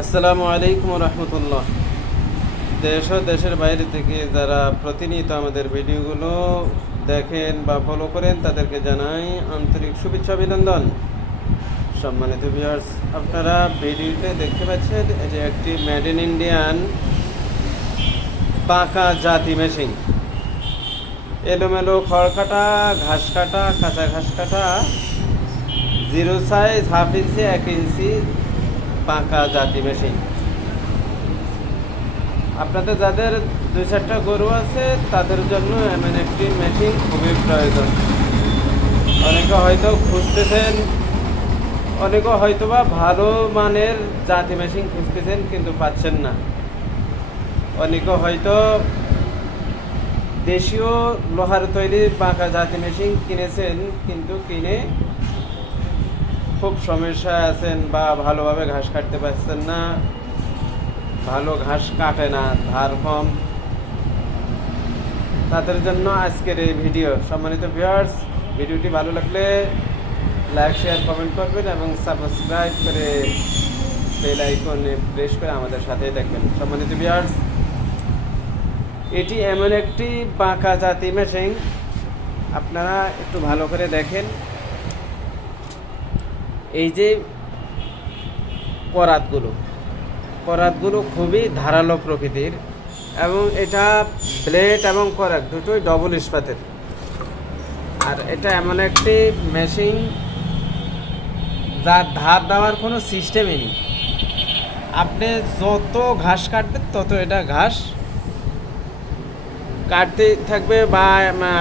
আসসালামু আলাইকুম রহমতুল্লাহ। দেশ ও দেশের বাইরে থেকে যারা প্রতিনিয়ত আমাদের ভিডিওগুলো দেখেন বা ফলো করেন তাদেরকে জানাই আন্তরিক শুভেচ্ছা অভিনন্দন। সম্মানিত ভিউয়ার্স, আপনারা ভিডিওতে দেখতে পাচ্ছেন এই যে একটি মেড ইন ইন্ডিয়ান পাকা জাতি মেশিন। এলোমেলো খড় কাটা, ঘাস কাটা, কাঁচা ঘাস কাটা, 0 সাইজ, হাফ ইঞ্চি, 1 ইঞ্চি পাকা জাতি মেশিন। আপনাদের যাদের 2-4টা গরু আছে তাদের জন্য এমন একটি মেশিন খুবই প্রয়োজন। অনেকে হয়তো খুঁজতেছেন, অনেকে হয়তো বা ভালো মানের জাতি মেশিন খুঁজতেছেন কিন্তু পাচ্ছেন না। অনেকে হয়তো দেশীয় লোহার তৈরি পাকা জাতি মেশিন কিনেছেন কিন্তু কিনে খুব সমস্যায় আছেন বা ভালোভাবে ঘাস কাটতে পারছেন না, ভালো ঘাস কাটে না, ধার কম। তাদের জন্য আজকের এই ভিডিও। সম্মানিত ভিউয়ার্স, ভিডিওটি ভালো লাগলে লাইক, শেয়ার, কমেন্ট করবেন এবং সাবস্ক্রাইব করে বেল আইকনে প্রেস করে আমাদের সাথেই দেখবেন। সম্মানিত ভিউয়ার্স, এটি এমন একটি পাকা জাতি মেশিন, আপনারা একটু ভালো করে দেখেন। এই যে করাতগুলো খুবই ধারালো প্রকৃতির এবং এটা ব্লেড এবং করাত দুটোই ডবল ইস্পাতের। আর এটা এমন একটি মেশিন যার ধার দেওয়ার কোনো সিস্টেমই নেই। আপনি যত ঘাস কাটবেন তত এটা ঘাস কাটতেই থাকবে বা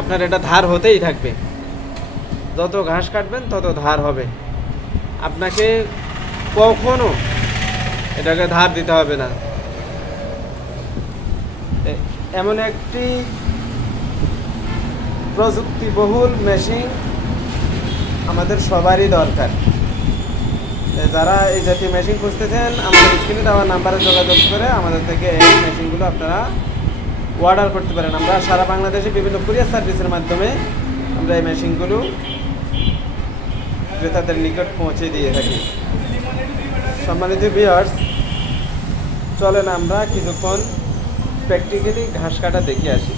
আপনার এটা ধার হতেই থাকবে। যত ঘাস কাটবেন তত ধার হবে, আপনাকে কখনো এটাকে ধার দিতে হবে না। এমন একটি প্রযুক্তিবহুল মেশিন আমাদের সবারই দরকার। যারা এই জাতীয় মেশিন খুঁজতেছেন আমাদের স্ক্রিনে দেওয়া নাম্বারে যোগাযোগ করে আমাদের থেকে এই মেশিনগুলো আপনারা অর্ডার করতে পারেন। আমরা সারা বাংলাদেশে বিভিন্ন কুরিয়ার সার্ভিসের মাধ্যমে আমরা এই মেশিনগুলো ক্রেতাদের নিকট পৌঁছে দিয়ে থাকি। সম্মানিত ভিউয়ার্স, চলেন আমরা কিছুক্ষণ প্র্যাকটিক্যালি ঘাস কাটা দেখে আসি।